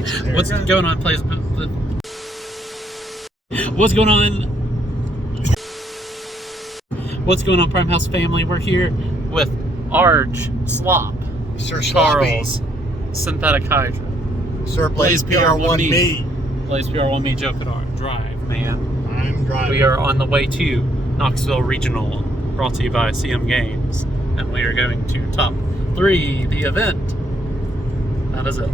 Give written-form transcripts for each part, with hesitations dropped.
What's going on, players? What's going on? What's going on, Prime House family? We're here with Arj, Slop, Sir Charles, Synthetic Hydra, Sir Blaze PR1 me. Blaze PR1 me, Joe Kadar. Drive, man. I'm driving. We are on the way to Knoxville Regional, brought to you by CM Games, and we are going to Top 3, the event. That is it.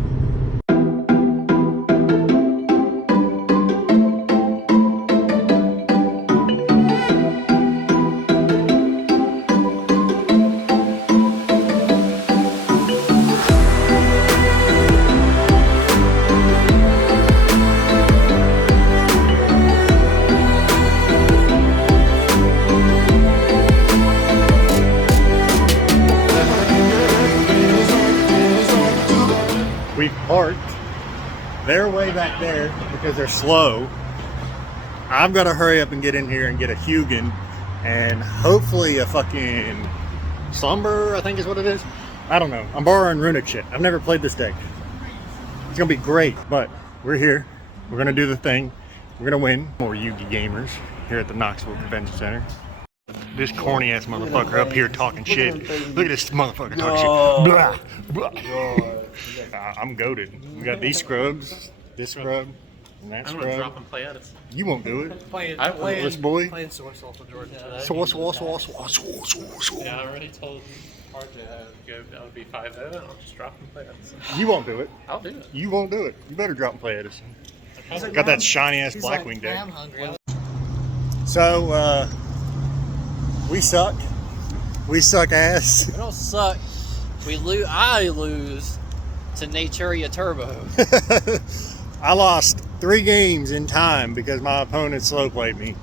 We parked. They're way back there because they're slow. I've got to hurry up and get in here and get a Hugin and hopefully a fucking Slumber, I think is what it is. I don't know. I'm borrowing runic shit. I've never played this deck. It's gonna be great, but we're here. We're gonna do the thing. We're gonna win. More Yugioh gamers here at the Knoxville Convention Center. This corny ass motherfucker up here talking shit. Look at this motherfucker talking shit. Blah, blah. I'm goated. We got these scrubs, this scrub, and that I'm gonna scrub. drop and play at it. You won't do it. I will. This boy. Playing soy sauce with Jordan today. Sauce. Yeah, I already told RJ I would be 5-0, and I'll just drop and play Edison. You won't do it. I'll do it. You won't do it. You better drop and play Edison. Got that shiny ass Blackwing deck. I'm hungry. So, we suck. We suck ass. We don't suck. We lose. I lose to Naturia Turbo. I lost 3 games in time because my opponent slow played me.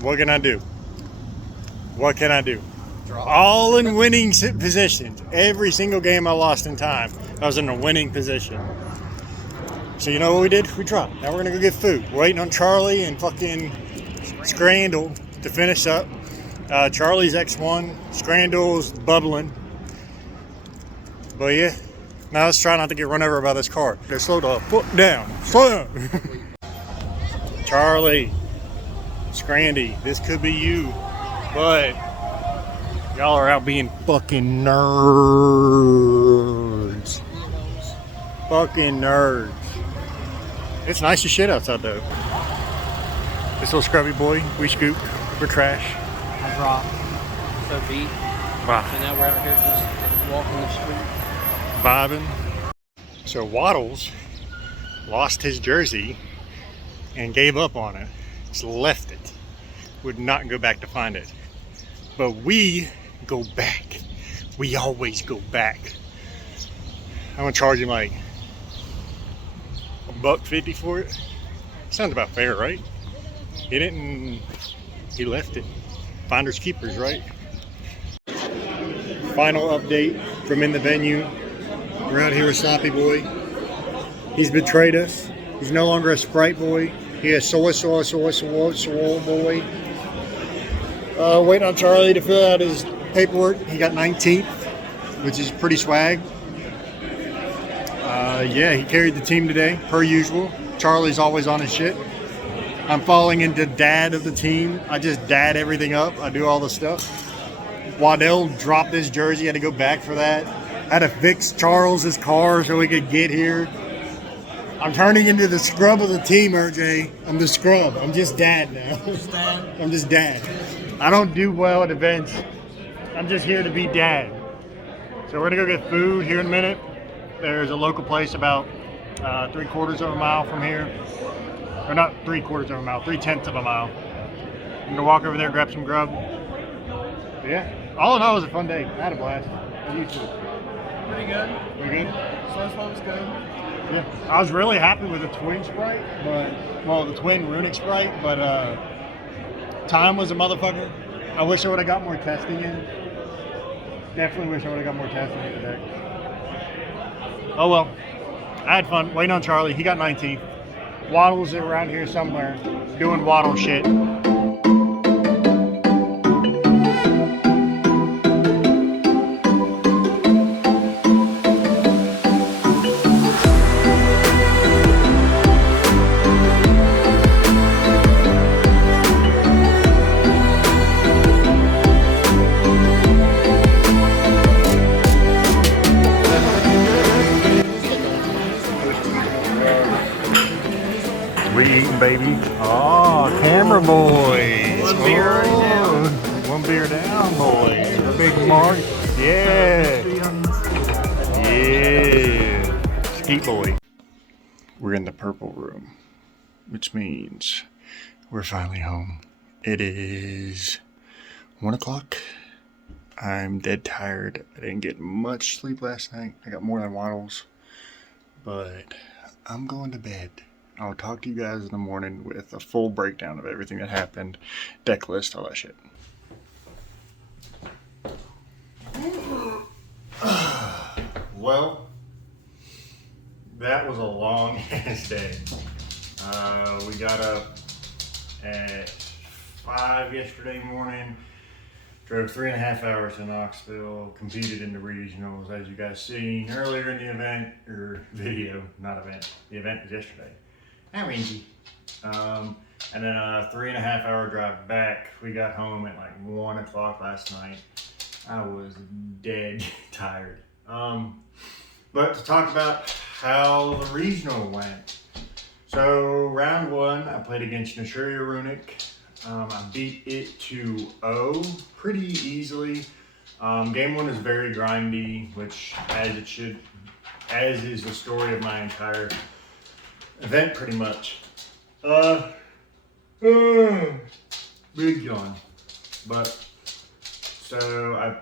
What can I do? What can I do? Draw. All in winning positions. Every single game I lost in time, I was in a winning position. So you know what we did? We dropped. Now we're gonna go get food. We're waiting on Charlie and fucking Scrandle to finish up. Charlie's X1, Scrandle's bubbling. But yeah, now let's try not to get run over by this car. Okay, slow the foot down. Slow down. Charlie, Scrandy, this could be you, but y'all are out being fucking nerds. Fucking nerds. It's nice as shit outside though. This little scrubby boy, we scoop, we're trash. I dropped. So beat. Wow. And now we're out here just walking the street. Vibing. So Waddles lost his jersey and gave up on it. Just left it. Would not go back to find it. But we go back. We always go back. I'm gonna charge him like $1.50 for it. Sounds about fair, right? He didn't. He left it. Finders keepers, right? Final update from in the venue. We're out here with Sloppy Boy. He's betrayed us. He's no longer a Sprite Boy. He is soy boy. Waiting on Charlie to fill out his paperwork. He got 19th, which is pretty swag. Yeah, he carried the team today, per usual. Charlie's always on his shit. I'm falling into dad of the team. I just dad everything up. I do all the stuff. Waddell dropped his jersey. Had to go back for that. Had to fix Charles's car so we could get here. I'm turning into the scrub of the team, RJ. I'm the scrub. I'm just dad now. I'm just dad. I don't do well at events. I'm just here to be dad. So we're gonna go get food here in a minute. There's a local place about 3/4 of a mile from here. Or not 3/4 of a mile, 3/10 of a mile. I'm gonna walk over there, grab some grub. But yeah, all in all, it was a fun day. I had a blast. I used to. Pretty good. Pretty good? So far was good. Yeah. I was really happy with the twin Sprite, the twin runic Sprite, but time was a motherfucker. I wish I would have got more testing in. Definitely wish I would have got more testing in today. Oh well. I had fun waiting on Charlie. He got 19th. Waddles around here somewhere doing Waddle shit. we eating, baby? Oh, camera boys. One beer right now. One beer down, boys. A big mark. Yeah. Yeah. Skeet boy. We're in the purple room, which means we're finally home. It is 1 o'clock. I'm dead tired. I didn't get much sleep last night. I got more than Waddles. But I'm going to bed. I'll talk to you guys in the morning with a full breakdown of everything that happened, deck list, all that shit. Well, that was a long ass day. We got up at 5 yesterday morning, drove 3.5 hours to Knoxville, competed in the regionals, as you guys seen earlier in the event, or video, not event. The event was yesterday. How easy. And then a 3.5 hour drive back. We got home at like 1 o'clock last night. I was dead tired. But to talk about how the regional went. So round 1, I played against Yugioh Runic. I beat it 2-0 pretty easily. Game 1 is very grindy, which as it should, as is the story of my entire event pretty much. Big yawn. But so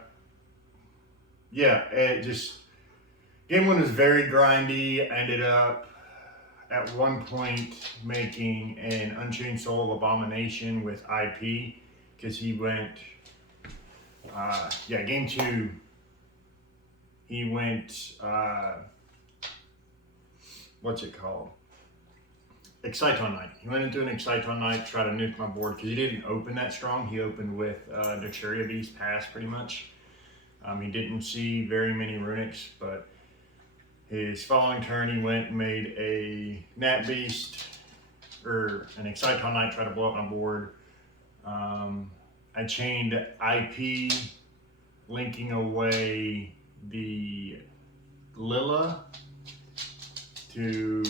game 1 is very grindy. I ended up at one point making an Unchained Soul of Abomination with IP because he went, game 2, he went, what's it called? Exciton Knight. He went into an Exciton Knight to try to nuke my board because he didn't open that strong. He opened with Naturia Beast Pass pretty much. He didn't see very many runics, but his following turn, he went and made a Nat Beast, or an Exciton Knight, try to blow up my board. I chained IP, linking away the Lila to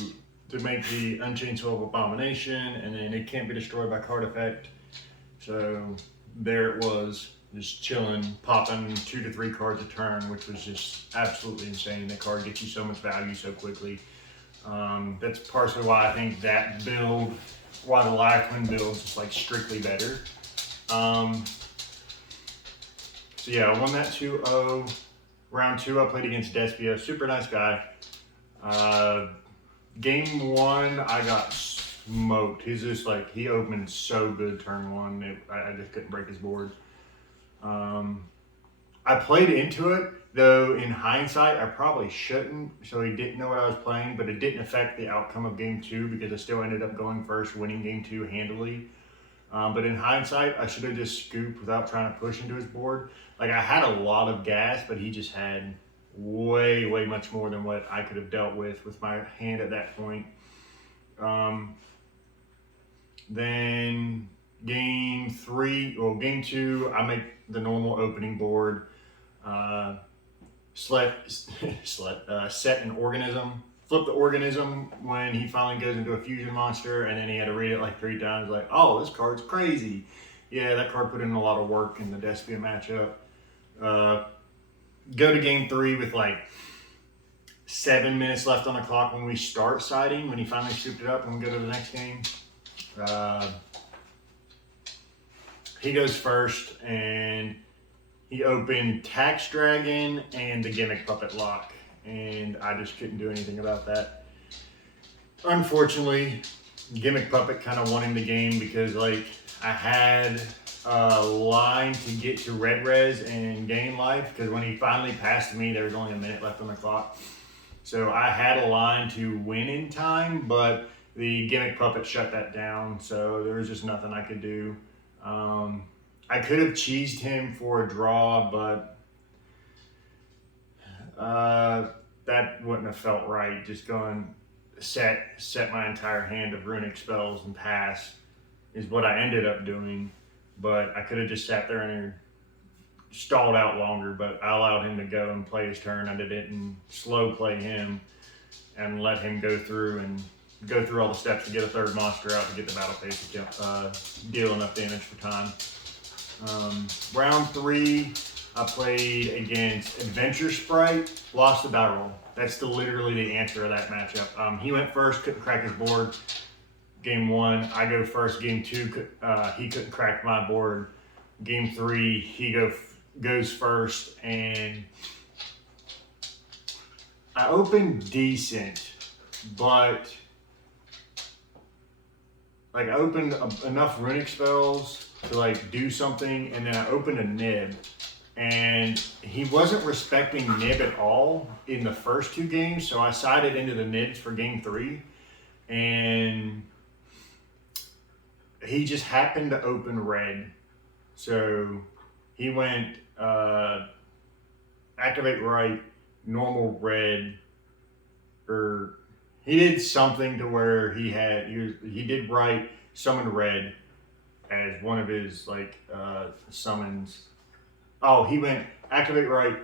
make the Unchained Soul of Abomination, and then it can't be destroyed by card effect. So there it was, just chilling, popping 2 to 3 cards a turn, which was just absolutely insane. That card gets you so much value so quickly. That's partially why I think that build, why the Lackwin build is just like strictly better. So yeah, I won that 2-0. Round 2, I played against Despia, super nice guy. Game 1, I got smoked. He's just like, he opened so good turn 1. I just couldn't break his board. I played into it, though in hindsight, I probably shouldn't, so he didn't know what I was playing, but it didn't affect the outcome of game 2 because I still ended up going first, winning game 2 handily. But in hindsight, I should have just scooped without trying to push into his board. Like, I had a lot of gas, but he just had way much more than what I could have dealt with my hand at that point. Then game 2, I make the normal opening board, set an organism, flip the organism when he finally goes into a fusion monster, and then he had to read it like 3 times, like, oh, this card's crazy. Yeah, that card put in a lot of work in the Despia matchup. Go to game 3 with like 7 minutes left on the clock when we start siding, when he finally scooped it up and we go to the next game. He goes first, and he opened Tax Dragon and the Gimmick Puppet Lock, and I just couldn't do anything about that. Unfortunately, Gimmick Puppet kind of won him the game because like I had a line to get to red res and gain life, because when he finally passed me, there was only a minute left on the clock. So I had a line to win in time, but the Gimmick Puppet shut that down, so there was just nothing I could do. I could have cheesed him for a draw, but that wouldn't have felt right. Just going set my entire hand of runic spells and pass is what I ended up doing. But I could have just sat there and stalled out longer, but I allowed him to go and play his turn. I didn't slow play him and let him go through and go through all the steps to get a third monster out to get the battle phase to deal enough damage for time. Round 3, I played against Adventure Sprite, lost the battle roll. That's literally the answer of that matchup. He went first, couldn't crack his board. Game 1, I go first. Game 2, he couldn't crack my board. Game 3, he goes first, and I opened decent, but like I opened enough runic spells to like do something, and then I opened a nib, and he wasn't respecting nib at all in the first 2 games, so I sided into the nibs for game 3, and he just happened to open red, so he went activate right, normal red, or he did something to where he did right, summoned red as one of his like summons. Oh, he went activate right,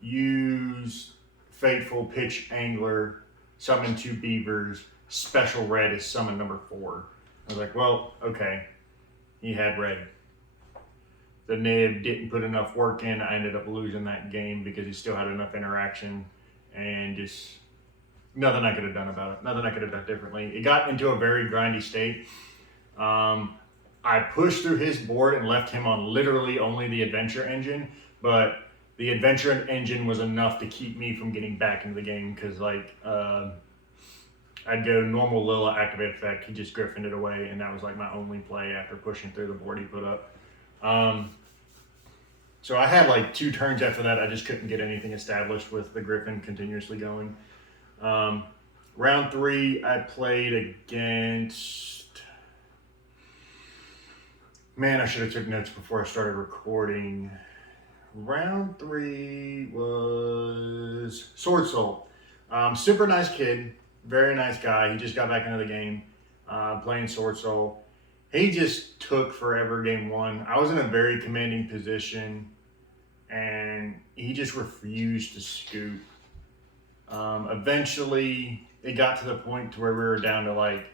use Fateful, Pitch Angler, summon 2 beavers, special red is summon number 4. I was like, well, okay. He had red. The nib didn't put enough work in. I ended up losing that game because he still had enough interaction, and just nothing I could have done about it. Nothing I could have done differently. It got into a very grindy state. I pushed through his board and left him on literally only the adventure engine, but the adventure engine was enough to keep me from getting back into the game because like I'd go normal Lilla, activate effect, he just griffined it away, and that was like my only play after pushing through the board he put up. So I had like 2 turns after that. I just couldn't get anything established with the Griffin continuously going. Round 3, I played against... Man, I should have took notes before I started recording. Round 3 was Sword Soul. Super nice kid, very nice guy. He just got back into the game, playing Sword Soul. He just took forever game 1. I was in a very commanding position, and he just refused to scoot. Eventually, it got to the point to where we were down to like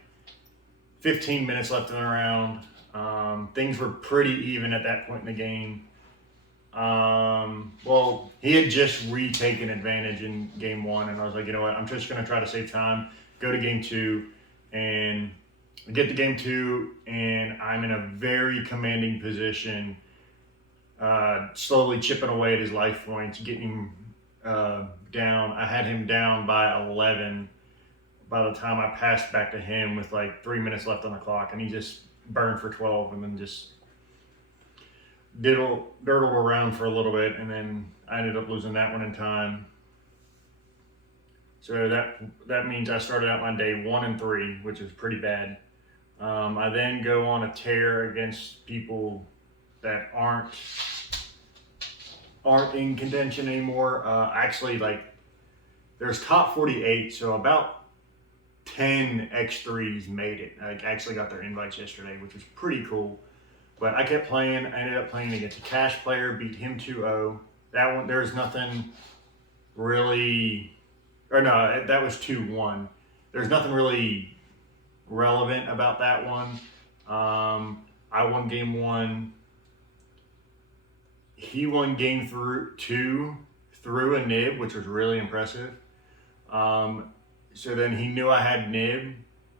15 minutes left in the round. Things were pretty even at that point in the game. Well, he had just retaken advantage in game 1, and I was like, you know what, I'm just going to try to save time, go to game 2, and get to game 2, and I'm in a very commanding position, slowly chipping away at his life points, getting him down. I had him down by 11 by the time I passed back to him with like 3 minutes left on the clock, and he just burned for 12 and then just dirtled around for a little bit, and then I ended up losing that one in time. So that means I started out my day 1 and 3, which is pretty bad. I then go on a tear against people that aren't in contention anymore. Actually, like there's top 48, so about 10 X3s made it. I actually got their invites yesterday, which was pretty cool. But I kept playing. I ended up playing against a cash player, beat him 2-0. That one, there's nothing really, or no, that was 2-1. There's nothing really relevant about that one. I won game 1. He won game 2 through a nib, which was really impressive. So then he knew I had nib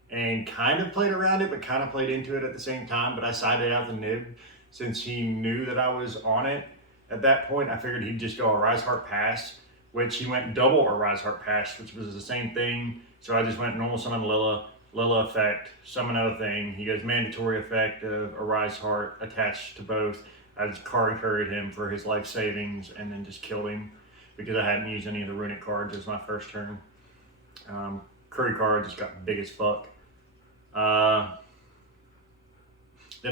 and kind of played around it, but kind of played into it at the same time. But I sided out the nib since he knew that I was on it. At that point, I figured he'd just go Arise Heart Pass, which he went double Arise Heart Pass, which was the same thing. So I just went normal summon Lilla effect, summon out a thing. He goes mandatory effect of Arise Heart attached to both. I just curried him for his life savings and then just killed him because I hadn't used any of the runic cards as my first turn. Curry card just got big as fuck. Then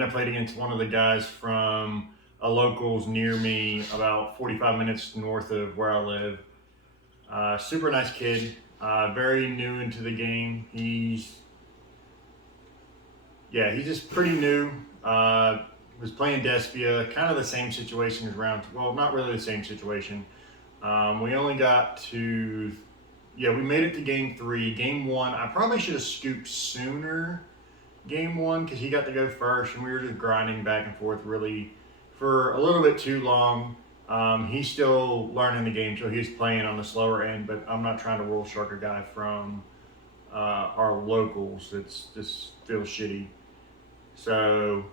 I played against one of the guys from a locals near me, about 45 minutes north of where I live. Super nice kid, very new into the game. He's just pretty new. Was playing Despia, kind of the same situation as round, well, not really the same situation. We only got to yeah, we made it to game 3. Game 1, I probably should have scooped sooner. Game 1, because he got to go first, and we were just grinding back and forth really for a little bit too long. He's still learning the game, so he's playing on the slower end, but I'm not trying to rule shark a guy from our locals. It's just feels shitty. So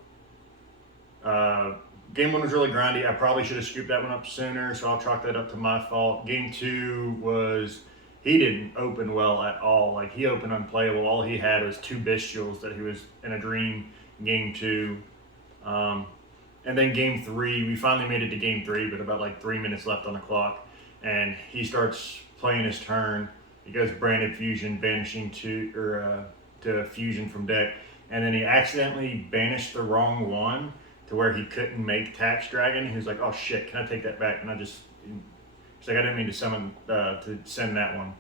game 1 was really grindy. I probably should have scooped that one up sooner, so I'll chalk that up to my fault. Game 2 was, he didn't open well at all. Like, he opened unplayable. All he had was 2 bestials that he was in a dream. Game 2. And then game 3, we finally made it to game 3, but about like 3 minutes left on the clock. And he starts playing his turn. He goes branded fusion, banishing to fusion from deck. And then he accidentally banished the wrong one to where he couldn't make Tax Dragon. He was like, oh shit, can I take that back? And he's like, I didn't mean to send that one.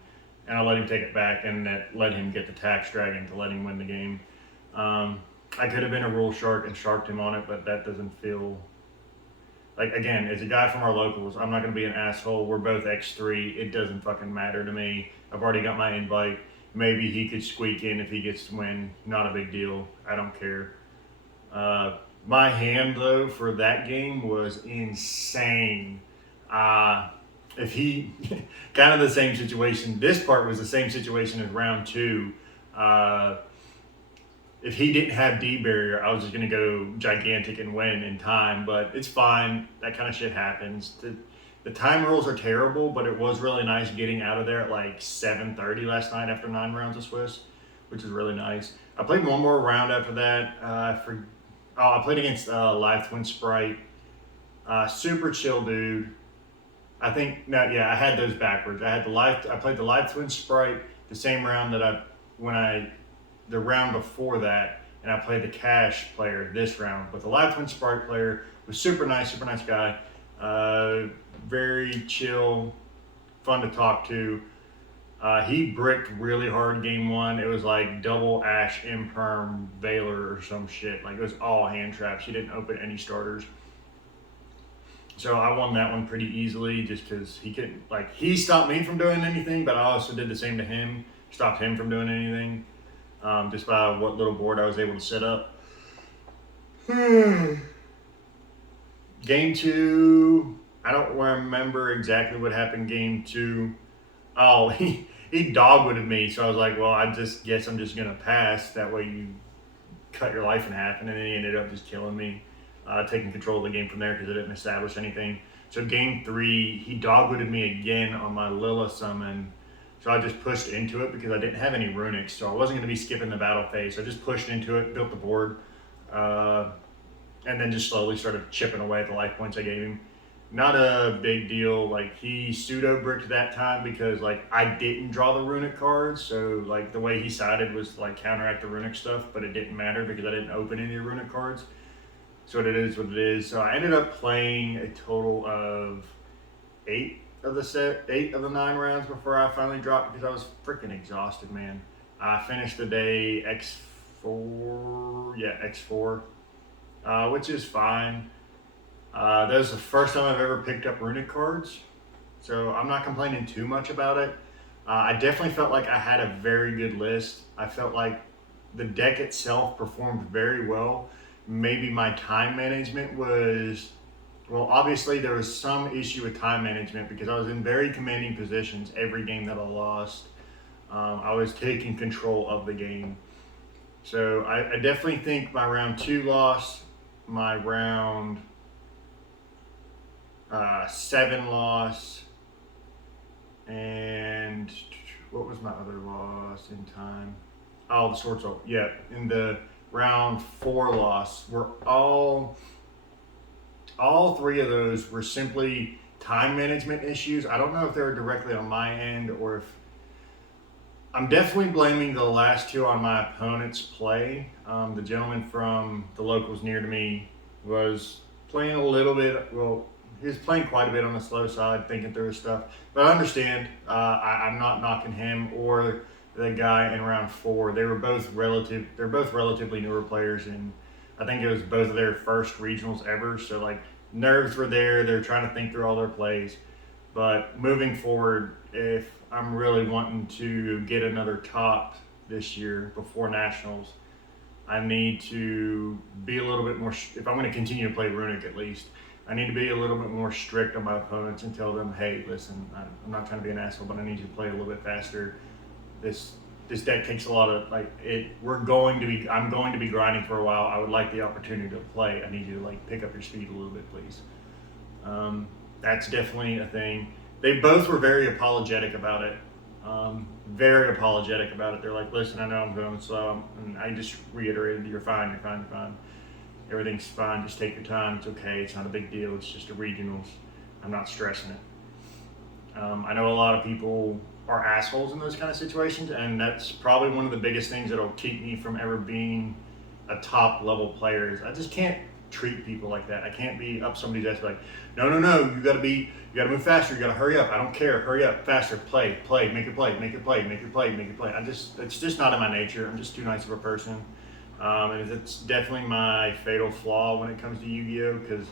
And I let him take it back, and that let him get the Tax Dragon to let him win the game. I could have been a rule shark and sharked him on it, but that doesn't feel like, again, as a guy from our locals, I'm not going to be an asshole. We're both X3. It doesn't fucking matter to me. I've already got my invite. Maybe he could squeak in if he gets to win. Not a big deal. I don't care. My hand, though, for that game was insane. If he, kind of the same situation. This part was the same situation as round 2. If he didn't have D barrier, I was just going to go gigantic and win in time, but it's fine. That kind of shit happens. The time rules are terrible, but it was really nice getting out of there at like 7:30 last night after 9 rounds of Swiss, which is really nice. I played one more round after that. I played against Live Twin Sprite. Super chill dude. I had those backwards. I played the Live Twin Sprite the same round that the round before that, and I played the Cash player this round. But the Live Twin Sprite player was super nice guy. Very chill, fun to talk to. He bricked really hard game 1. It was like double Ash Imperm Valor or some shit. Like, it was all hand traps. He didn't open any starters. So I won that one pretty easily just because he couldn't, like, he stopped me from doing anything, but I also did the same to him. Stopped him from doing anything. Just by what little board I was able to set up. Game 2, I don't remember exactly what happened game 2. Oh, he dogwooded me, so I was like, well, I just guess I'm just gonna pass. That way you cut your life in half, and then he ended up just killing me, taking control of the game from there because I didn't establish anything. So game 3, he dogwooded me again on my Lila summon. So I just pushed into it because I didn't have any runics, so I wasn't going to be skipping the battle phase. So I just pushed into it, built the board, and then just slowly started chipping away at the life points I gave him. Not a big deal. Like, he pseudo bricked that time because, like, I didn't draw the runic cards. So, like, the way he sided was to, like, counteract the runic stuff, but it didn't matter because I didn't open any runic cards. So it is what it is. So I ended up playing a total of 8 of the 9 rounds before I finally dropped because I was freaking exhausted, man. I finished the day X4, which is fine. That was the first time I've ever picked up runic cards, so I'm not complaining too much about it. I definitely felt like I had a very good list. I felt like the deck itself performed very well. Maybe my time management was... Well, obviously there was some issue with time management because I was in very commanding positions every game that I lost. I was taking control of the game. So I definitely think my round 2 loss, my round 7 loss, and what was my other loss in time? Oh, the Sword Soul. Yeah, in the round 4 loss were all 3 of those were simply time management issues. I don't know if they were directly on my end or if... I'm definitely blaming the last 2 on my opponent's play. The gentleman from the locals near to me was playing a little bit, well, he was playing quite a bit on the slow side, thinking through his stuff. But I understand. I'm not knocking him or the guy in round 4. They're both relatively newer players, and I think it was both of their first regionals ever. So, like, nerves were there. They're trying to think through all their plays. But moving forward, if I'm really wanting to get another top this year before nationals. I need to be a little bit more, if I'm going to continue to play Runic at least, I need to be a little bit more strict on my opponents and tell them, hey, listen, I'm not trying to be an asshole, but I need you to play a little bit faster. This deck takes a lot of, I'm going to be grinding for a while. I would like the opportunity to play. I need you to pick up your speed a little bit, please. That's definitely a thing. They both were very apologetic about it. Very apologetic about it. They're like, listen, I know I'm going slow. And I just reiterated, you're fine, you're fine, you're fine. Everything's fine, just take your time, it's okay, it's not a big deal, it's just a regionals. I'm not stressing it. I know a lot of people are assholes in those kind of situations, and that's probably one of the biggest things that'll keep me from ever being a top level player is I just can't treat people like that. I can't be up somebody's ass like, no, you gotta move faster, you gotta hurry up, I don't care, hurry up, faster, play, make it play. It's just not in my nature. I'm just too nice of a person. And it's definitely my fatal flaw when it comes to Yu-Gi-Oh! Because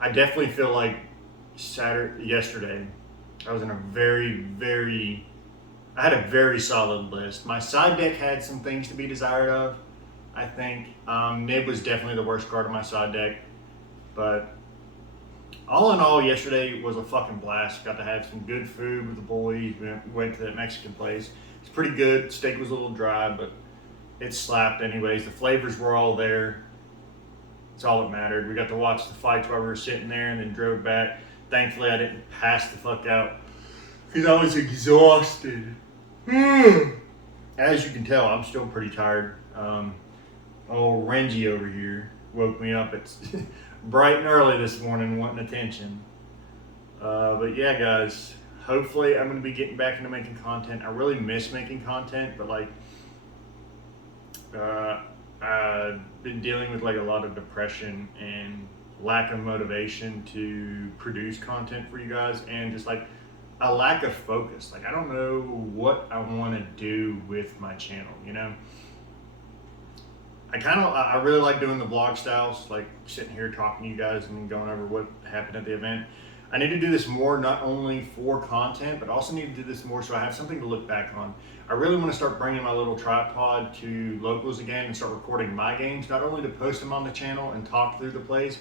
I definitely feel like yesterday, I was in I had a very solid list. My side deck had some things to be desired of, I think. Nib was definitely the worst card of my side deck. But all in all, yesterday was a fucking blast. Got to have some good food with the boys. We went to that Mexican place. It's pretty good. Steak was a little dry, but it slapped anyways. The flavors were all there. It's all that mattered. We got to watch the fights while we were sitting there and then drove back. Thankfully, I didn't pass the fuck out because I was exhausted. As you can tell, I'm still pretty tired. Old Renji over here woke me up. It's bright and early this morning wanting attention. But yeah, guys, hopefully I'm going to be getting back into making content. I really miss making content, but I've been dealing with a lot of depression and lack of motivation to produce content for you guys, and just a lack of focus. I don't know what I want to do with my channel, you know? I really like doing the vlog styles, sitting here talking to you guys and going over what happened at the event. I need to do this more, not only for content, but also need to do this more so I have something to look back on. I really want to start bringing my little tripod to locals again and start recording my games, not only to post them on the channel and talk through the plays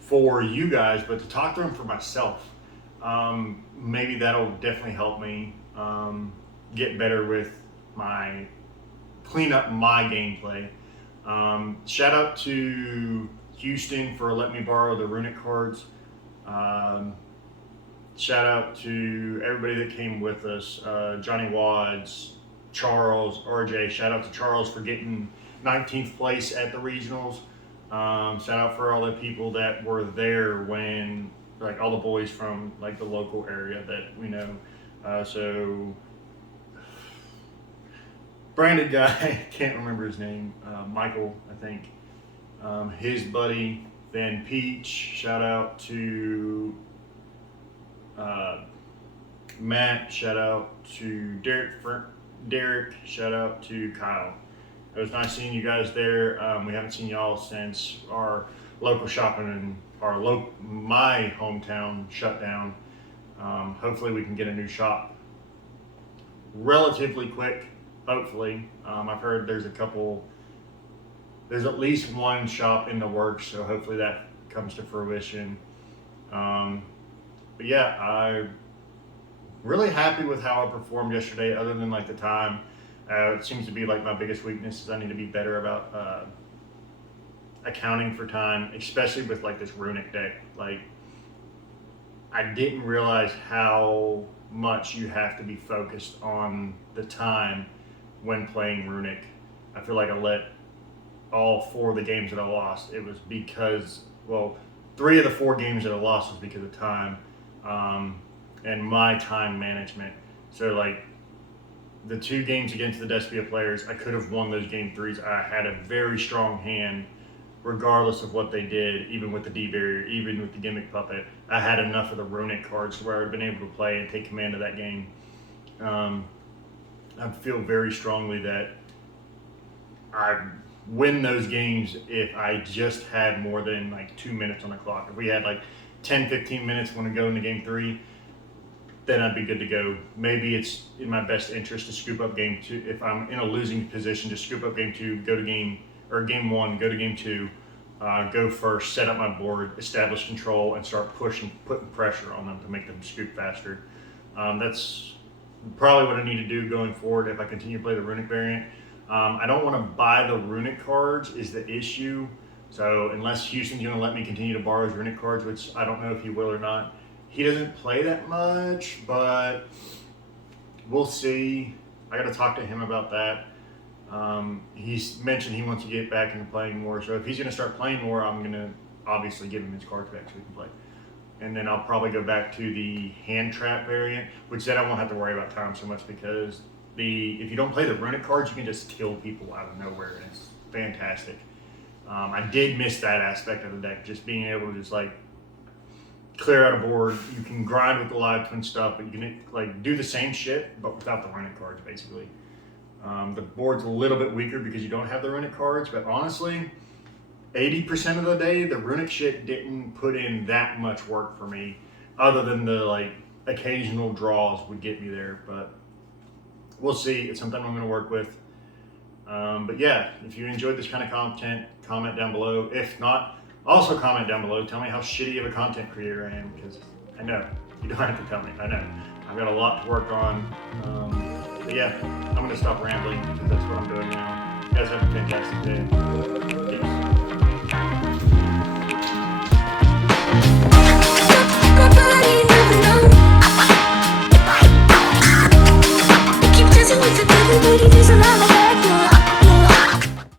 for you guys, but to talk through them for myself. Maybe that'll definitely help me get better with clean up my gameplay. Shout out to Houston for letting me borrow the Runic cards. Shout out to everybody that came with us, Johnny Wads, Charles, RJ. Shout out to Charles for getting 19th place at the regionals. Shout out for all the people that were there when, all the boys from the local area that we know. So branded guy, can't remember his name, Michael, I think. His buddy, Van Peach. Shout out to Matt. Shout out to Derek. Shout out to Kyle. It was nice seeing you guys there. We haven't seen y'all since our local shopping and my hometown shut down. Hopefully we can get a new shop relatively quick. Hopefully. I've heard there's at least one shop in the works, so hopefully that comes to fruition. But yeah, I'm really happy with how I performed yesterday, other than the time. It seems to be my biggest weakness is I need to be better about accounting for time, especially with this Runic deck. I didn't realize how much you have to be focused on the time when playing Runic. I feel like I let all 4 of the games that I lost, it was because, 3 of the 4 games that I lost was because of time, and my time management. So the 2 games against the Despia players, I could have won those game 3s. I had a very strong hand, regardless of what they did, even with the D-Barrier, even with the Gimmick Puppet. I had enough of the Runic cards to where I would have been able to play and take command of that game. I feel very strongly that I win those games if I just had more than 2 minutes on the clock. If we had 10, 15 minutes when we go into game 3, then I'd be good to go. Maybe it's in my best interest to scoop up game 2. If I'm in a losing position, to scoop up game 2, go to game 1, go to game 2, go first, set up my board, establish control, and start putting pressure on them to make them scoop faster. That's probably what I need to do going forward if I continue to play the runic variant. I don't want to buy the runic cards is the issue. So unless Houston's going to let me continue to borrow his runic cards, which I don't know if he will or not. He doesn't play that much, but we'll see. I got to talk to him about that. He's mentioned he wants to get back into playing more. So if he's going to start playing more, I'm going to obviously give him his cards back so he can play. And then I'll probably go back to the hand trap variant, which then I won't have to worry about time so much because if you don't play the runic cards, you can just kill people out of nowhere, and it's fantastic. I did miss that aspect of the deck, just being able to just like clear out a board. You can grind with the live twin stuff, but you can like do the same shit, but without the runic cards, basically. The board's a little bit weaker because you don't have the runic cards, but honestly, 80% of the day, the runic shit didn't put in that much work for me, other than the like occasional draws would get me there. But we'll see. It's something I'm going to work with. But yeah, if you enjoyed this kind of content, comment down below. If not, also comment down below. Tell me how shitty of a content creator I am, because I know. You don't have to tell me. I know. I've got a lot to work on. But yeah, I'm going to stop rambling because that's what I'm doing now. You guys have a fantastic day.